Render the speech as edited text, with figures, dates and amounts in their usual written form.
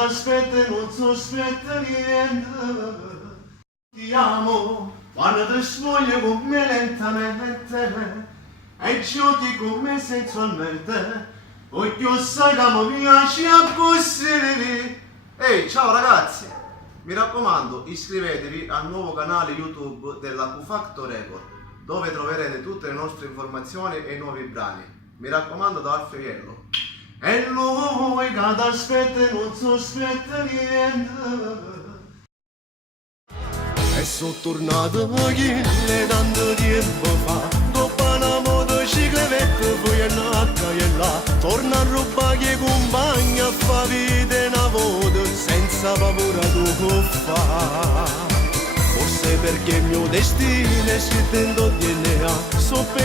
Aspetta e non sospetta niente, ti amo quando ti svogli con me lentamente e giochi con me sensualmente. Voglio sai che mi piace a così. Ehi, ciao ragazzi! Mi raccomando, iscrivetevi al nuovo canale YouTube della Q-Factor Record, dove troverete tutte le nostre informazioni e i nuovi brani. Mi raccomando, da Alfeiello. E lui che ti aspetta e non sospetta niente. E sono tornato le tanto tempo fa, dopo una motocicletta poi è nata e là. Torna a rubare che compagna a fa vita una volta, senza paura tu può fa. Forse perché il mio destino è scritto in DNA, so